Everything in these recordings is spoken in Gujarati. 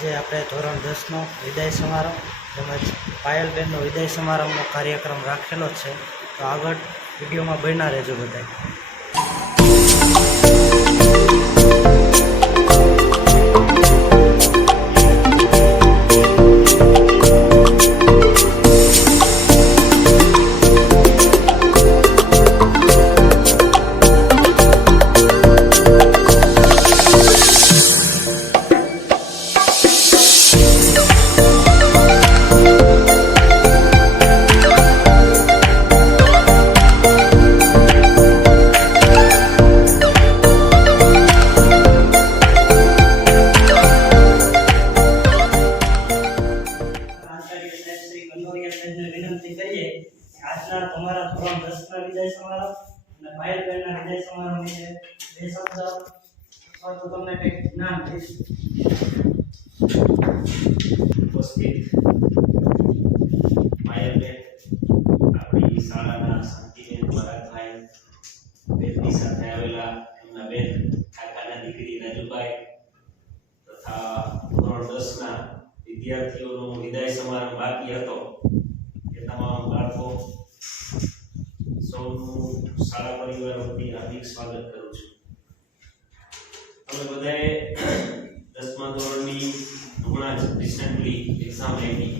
આજે આપણે ધોરણ 10નો વિદાય સમારંભ તેમજ પાયલબેનનો વિદાય સમારંભનો કાર્યક્રમ રાખેલો છે. તો આગળ વિડીયોમાં બન્યા રહેજો બધા. વિનંતી કરીએ આજના તમારા ધોરણ 10ના વિદાય સમારંભ અને પાયલબેનના વિદાય સમારંભ વિશે બે શબ્દ અથવા તો તમને કંઈક જ્ઞાન દઈશ. ઉપસ્થિત પાયલબેન, આપણી શાળાના શાંતિબેન ભરતભાઈ, બેનની સાથે આવેલા એમના બેન કાકાના દીકરી રાજુભાઈ તથા ધોરણ 10ના વિદ્યાર્થીઓનો વિદાય સમારંભ બાકી હતો. તમામ બાળકો સૌનું શાળા પરિવાર વતી હાર્દિક સ્વાગત કરું છું. અમે બધાએ 10મા ધોરણની હમણાં જ રિસેન્ટલી એક્ઝામ આપી.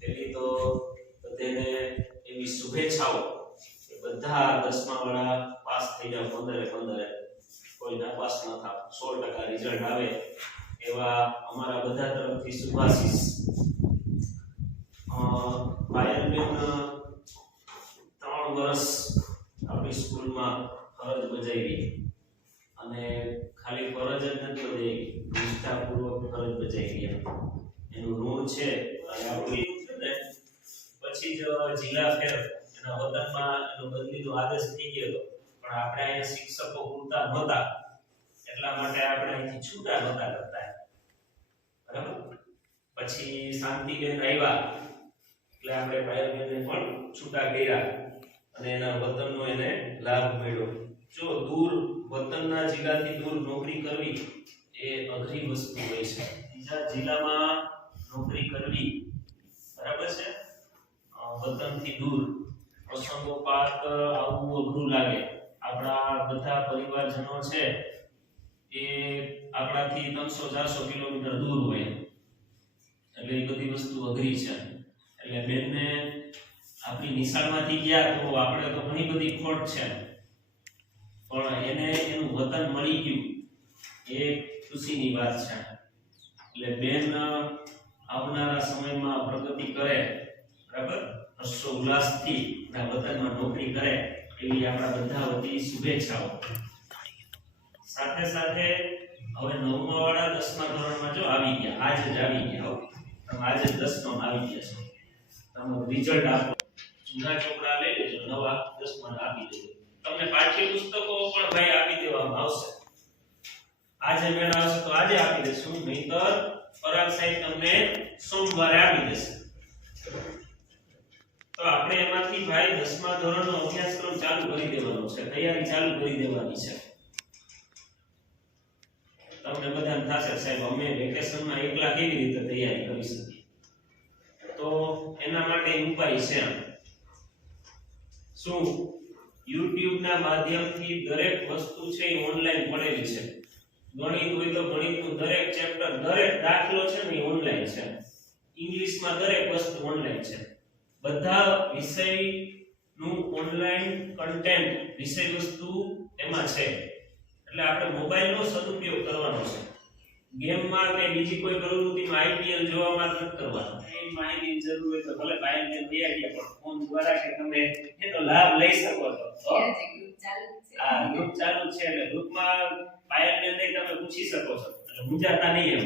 પેલી તો બધાને એવી શુભેચ્છાઓ કે બધા 10મા વાળા પાસ થઈ જાવ 15 કોઈ નાપાસ ન થાવ, 100% રિઝલ્ટ આવે એવા અમારા બધા તરફથી શુભાશીષ. પાયલબેન 3 વર્ષ આપણી સ્કૂલમાં ફરજ બજાવી અને ખાલી ફરજ જ નથી બજાવી, નિષ્ઠાપૂર્વક ફરજ બજાવી. એનું ઋણ છે. અને આપણી પછી જ જિલ્લા ફેર એના વતનમાં એનો બદલીનો આદેશ થઈ ગયો હતો, પણ આપણે અહીંયા શિક્ષકો પૂરતા નહોતા એટલા માટે આપણે અહીંથી છૂટા નહોતા કરતા. બરાબર. પછી શાંતિબેન આવ્યા એટલે આપણે પાયલબેનને પણ છૂટા કર્યા અને એના વતનનો એને લાભ મળ્યો. જો દૂર વતનના જિલ્લાથી દૂર નોકરી કરવી એ અઘરી વસ્તુ હોય છે. બીજા જિલ્લામાં નોકરી કરવી, બરાબર છે, વતનથી દૂર પ્રસંગોપાત આવવું અઘરું લાગે. આપણા બધા પરિવારજનો છે એ આપણાથી 300-400 કિલોમીટર દૂર હોય એટલે એ બધી વસ્તુ અઘરી છે. એટલે બેનને આપણી નિશાળમાંથી ગયા તો આપણે તો ઘણી બધી ખોટ છે, પણ એને એનું વતન મળી ગયું એ ખુશીની વાત છે. એટલે બેન આવનારા સમયમાં પ્રગતિ કરે, બરાબર, હર્ષો ઉલ્લાસથી વતનમાં નોકરી કરે એવી આપણા બધા વતી શુભેચ્છાઓ. સાથે સાથે હવે 9મા વાળા 10મા ધોરણમાં જો આવી ગયા, આજે જ આવી ગયા. તમે આજે 10માં આવી ગયા છો. તમારું રિઝલ્ટ આપો, જૂના ચોપડા લઈ લેજો, નવા 10માં આપી દેજો. તમને પાઠ્યપુસ્તકો પણ ભાઈ આપી દેવામાં આવશે. આજે મેળ આવશે તો આજે આપી દેશું, નહીતર પરાગ સાહેબ તમને સોમવારે આપી દેશે. તો આપણે એમાંથી ભાઈ 10મા ધોરણનો અભ્યાસક્રમ ચાલુ કરી દેવાનો છે, તૈયારી ચાલુ કરી દેવાની છે. તમને બધાને થાશે સાહેબ અમે વેકેશનમાં એકલા કેવી રીતે તૈયારી કરી શકીએ? તો એના માટે ઉપાય છે. શું? YouTube ના માધ્યમથી દરેક વસ્તુ છે એ ઓનલાઈન પડેલી છે. ગણિત હોય તો ગણિતનું દરેક ચેપ્ટર, દરેક દાખલો છે ને એ ઓનલાઈન છે. ઇંગ્લિશમાં દરેક વસ્તુ ઓનલાઈન છે. બધા વિષયનું ઓનલાઈન કન્ટેન્ટ, વિષય વસ્તુ એમાં છે. એટલે આપણે મોબાઈલનો સદુપયોગ કરવાનો છે. ગેમમાં કે બીજી કોઈ પ્રવૃત્તિમાં આઈપીએલ જોવામાં નથી કરવાનો. એ માહિતીની જરૂર હોય તો ભલે પાયલબેન દઈ આપીએ, પણ ફોન દ્વારા કે તમે એનો લાભ લઈ શકો છો. હા, ગ્રુપ ચાલુ છે એટલે ગ્રુપમાં પાયલબેનને તમે પૂછી શકો છો, એટલે મૂંઝાતા નહીં. એમ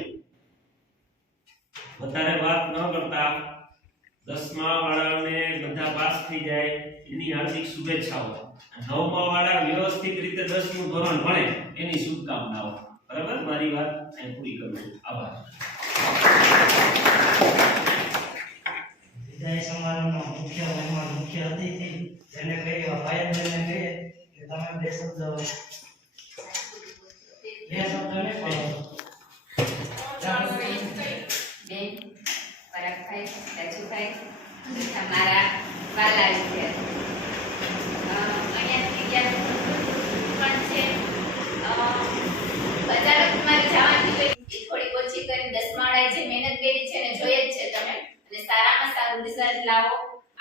વધારે વાત ન કરતા 10મા વાળાને બધા પાસ થઈ જાય એની હાર્દિક શુભેચ્છાઓ. 9મા વાળા વ્યવસ્થિત રીતે 10મું ધોરણ ભણે એની શુભકામનાઓ. બરાબર, મારી વાત અહીં પૂરી કરું છું. આભાર. વિદાય સમારંભમાં મુખ્ય મહેમાન, મુખ્ય અતિથિ જેને કહીએ પાયલબેનને કહીએ કે તમે બે શબ્દ નહીં પણ પરાગભાઈ, રાજુભાઈ તથા મારા વાલા વિદ્યાર્થીઓ. અહીંયાથી વિદ્યાર્થીઓ પણ છે. બજાર તમારે જવાની હોય એ થોડી ઓછી કરી 10 માળાએ જે મહેનત કરી છે ને જોઈએ જ છે તમે, અને સારામાં સારું રિઝલ્ટ લાવો,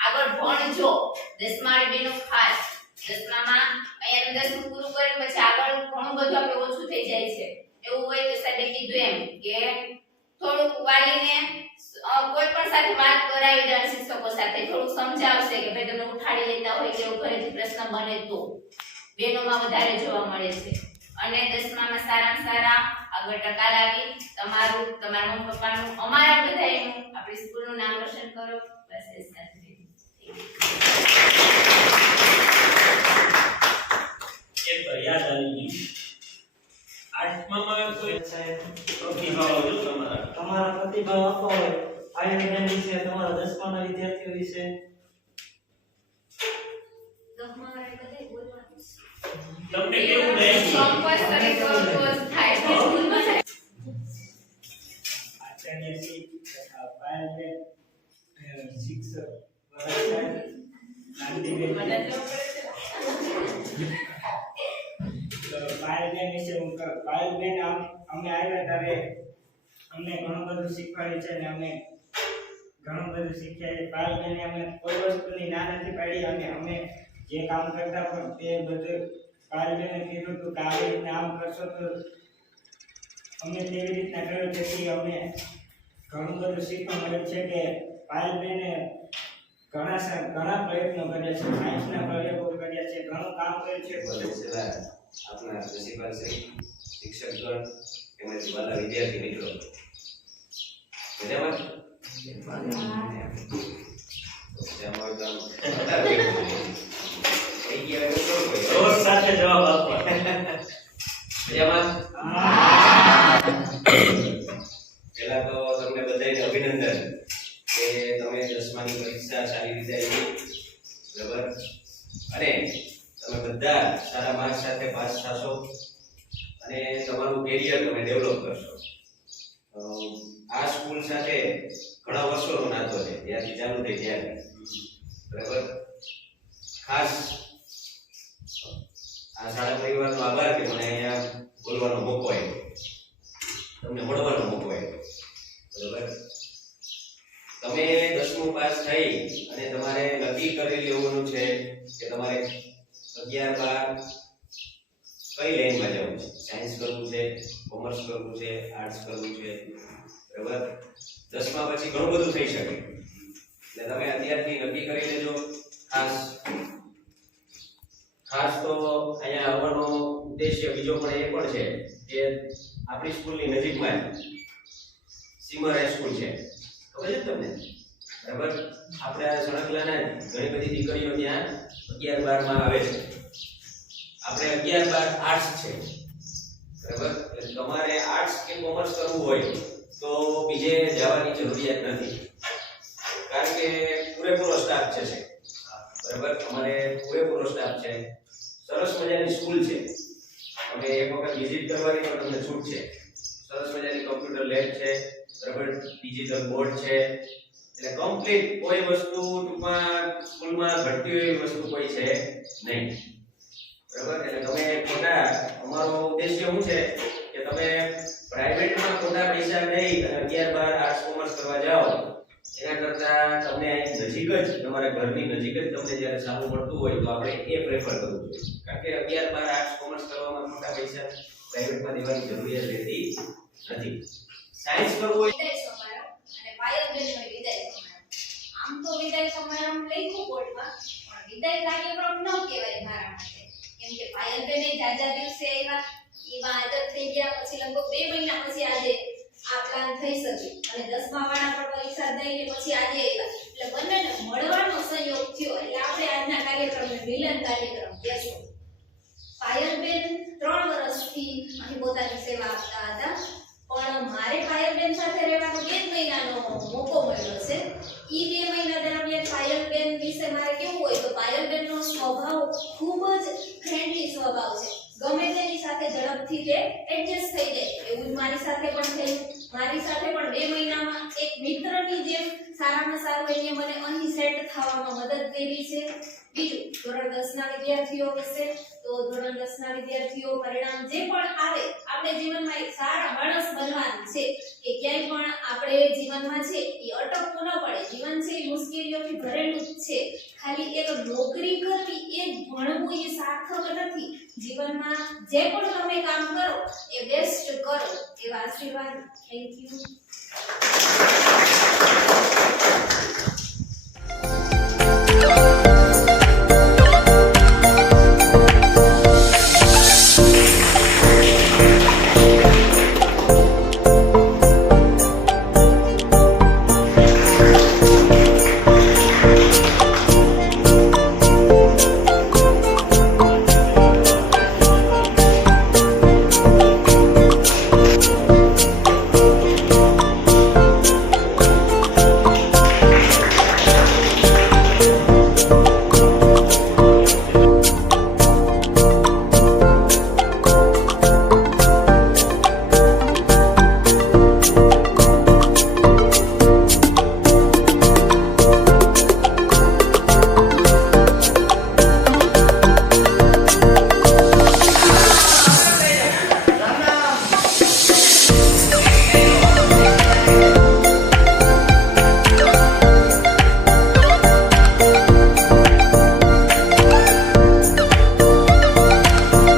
આગળ ભણજો. 10 માળે બેનો ખાસ 10મામાં અહીંયા 10 પૂરું કરીને પછી આગળ ઘણું બધું આપણે ઓછું થઈ જાય છે. એવું હોય તો સાહેબે કીધું એમ કે થોડુંક વાલીને કોઈ પણ સાથે વાત કરાવી દે, શિક્ષકો સાથે થોડુંક સમજાવશે કે ભાઈ તમે ઉઠાડી લેતા હોય કે ઘરેથી પ્રશ્ન બને તો બેનોમાં વધારે જોવા મળે છે. અને 10મામાં સારામાં સારા આગળ ટકા લાવી તમારું, તમારા મમ્મી પપ્પાનું, અમારા બધાયનું, આપણી સ્કૂલનું નામ રોશન કરો. બસ એ સાથે એક યાદ આવી ગયું. 8મામાં કોઈ પ્રતિભાવ આવજો તમારા. તમારા પ્રતિભાવ આપવા હોય આયન વિશે, તમારા 10માના વિદ્યાર્થીઓ વિશે. તમને કેવું લાગ્યું? કંપલ્સરી કરો તો જ થાય. સ્કૂલમાં જાય આચાર્યશ્રી તથા પાયલબેન, શિક્ષક વરસાદ, ગાંધીબેન. પાયલબેન વિશે હું કહું. પાયલબેન અમે આવ્યા ત્યારે અમને ઘણું બધું શીખવાડ્યું છે અને અમે ઘણું બધું શીખ્યા છે. પાયલબેને અમે કોઈ વસ્તુની ના નથી પાડી અને અમે જે કામ કરતા પણ તે બધું પાયલબેને કીધું હતું કે આવી રીતના આમ કરશો તો અમે તેવી રીતના કર્યું. તેથી અમે ઘણું બધું શીખવા મળ્યું છે કે પાયલબેને ઘણા પ્રયત્નો કર્યા છે, સાયન્સના પ્રયોગો કર્યા છે, ઘણું કામ કર્યું છે. આપણા પ્રિન્સિપાલ શ્રી, શિક્ષકગણ તેમજ વાલા વિદ્યાર્થી મિત્રો મજામાં? જોર સાથે જવાબ આપો. મજામાં? પહેલા તો તમને બધાને અભિનંદન કે તમે 10માની પરીક્ષા સારી રીતે આપી, બરાબર, અને તમે બધા સારા માર્ક્સ સાથે પાસ થશો અને તમારું કેરિયર તમે ડેવલપ કરશો. આ સ્કૂલ સાથે ઘણા વર્ષોનો નાતો છે, ત્યારથી ચાલુ થઈ ત્યારથી, બરાબર. ખાસ આ શાળા પરિવારનો આભાર કે મને અહીંયા બોલવાનો મોકો આપ્યો, તમને મળવાનો મોકો આપ્યો, બરાબર. તમે 10મું પાસ થઈ અને તમારે નક્કી કરી લેવાનું છે કે તમારે 11-12 કઈ લાઈનમાં જવું છે. સાયન્સ કરવું છે, કોમર્સ કરવું છે, આર્ટ્સ કરવું છે, બરાબર. 10મા પછી ઘણું બધું થઈ શકે, એટલે તમે અત્યારથી નક્કી કરી લેજો. ખાસ તો અહીંયા આવવાનો ઉદ્દેશ્ય બીજો પણ એ પણ છે કે આપણી સ્કૂલની નજીકમાં સીમર હાઈસ્કૂલ છે, ખબર છે તમને, બરાબર. આપણે સણકલાના ઘણી બધી દીકરીઓ ત્યાં 11-12માં આવે છે. આપણે 11-12 આર્ટ્સ છે, બરાબર. એટલે તમારે આર્ટ્સ કે કોમર્સ કરવું હોય તો બીજે જવાની જરૂરિયાત નથી, કારણ કે પૂરેપૂરો સ્ટાફ છે, બરાબર. અમારે પૂરેપૂરો સ્ટાફ છે, સરસ મજાની સ્કૂલ છે. અમે એક વખત વિઝિટ કરવાની પણ તમને છૂટ છે. સરસ મજાની કમ્પ્યુટર લેબ છે, બરાબર, ડિજિટલ બોર્ડ છે, એટલે કમ્પ્લીટ કોઈ વસ્તુ ટૂંકમાં સ્કૂલમાં ઘટતી હોય એવી વસ્તુ કોઈ છે નહીં, બરાબર. એટલે તમે ખોટા, અમારો ઉદ્દેશ્ય શું છે કે તમે પ્રાઇવેટમાં ખોટા પૈસા નહીં અને 11-12 આર્ટ્સ કોમર્સ કરવા જાઓ એના કરતા તમને નજીક જ, તમારા ઘરની નજીક જ તમને જ્યારે સારું મળતું હોય તો આપણે એ પ્રેફર કરવું જોઈએ, કારણ કે 11-12 આર્ટ્સ કોમર્સ કરવામાં ખોટા પૈસા પ્રાઇવેટમાં દેવાની જરૂરિયાત રહેતી નથી. સાયન્સ કરવું હોય વિદાય સમારંભ અને પાયલબેનનો વિદાય સમારંભ. આમ તો વિદાય સમારંભ લખ્યું બોર્ડમાં, પણ વિદાય કાર્યક્રમ ન કહેવાય મારા માટે, કેમ કે પાયલબેને જાજા દિવસે આવ્યા, એમાં હાજર થઈ ગયા, પછી લગભગ 2 મહિના પછી આજે આ પ્લાન થઈ શકે અને 10મા વાળા પણ પરીક્ષા દઈને પછી આજે આવ્યા, એટલે બંનેને મળવાનો સંયોગ થયો, એટલે આપણે આજના કાર્યક્રમને મિલન કાર્યક્રમ કહેશું. પાયલબેન 3 વર્ષથી અહીં પોતાની સેવા આપતા હતા, પણ મારે પાયલબેન સાથે રહેવાનો 2 મહિનાનો મોકો મળ્યો છે. ઈ 2 મહિના દરમિયાન પાયલબેન વિશે મારે કેવું હોય તો પાયલબેનનો સ્વભાવ ખૂબ જ ફ્રેન્ડલી સ્વભાવ છે, ગમે તેની સાથે ઝડપથી તે એડજસ્ટ થઈ જાય. એવું જ મારી સાથે પણ થયું. મારી સાથે પણ 2 મહિનામાં એક મિત્રની જેમ સારામાં સારું એને મને અહીં સેટ થવામાં મદદ કરી છે. બીજું ધોરણ 10 ના વિદ્યાર્થીઓ હશે તો ધોરણ 10 ના વિદ્યાર્થીઓ પરિણામ જે પણ આવે આપણે જીવનમાં એક સારા માણસ બનવાનું છે કે ક્યાંય પણ આપણે જીવનમાં છે એ અટકવું ન પડે. જીવન છે એ મુશ્કેલીઓથી ભરેલું જ છે. ખાલી એક નોકરી કરવી એ ભણવું એ સાર્થક નથી. જીવનમાં જે પણ તમે કામ કરો એ બેસ્ટ કરો એવા આશીર્વાદ. Thank you.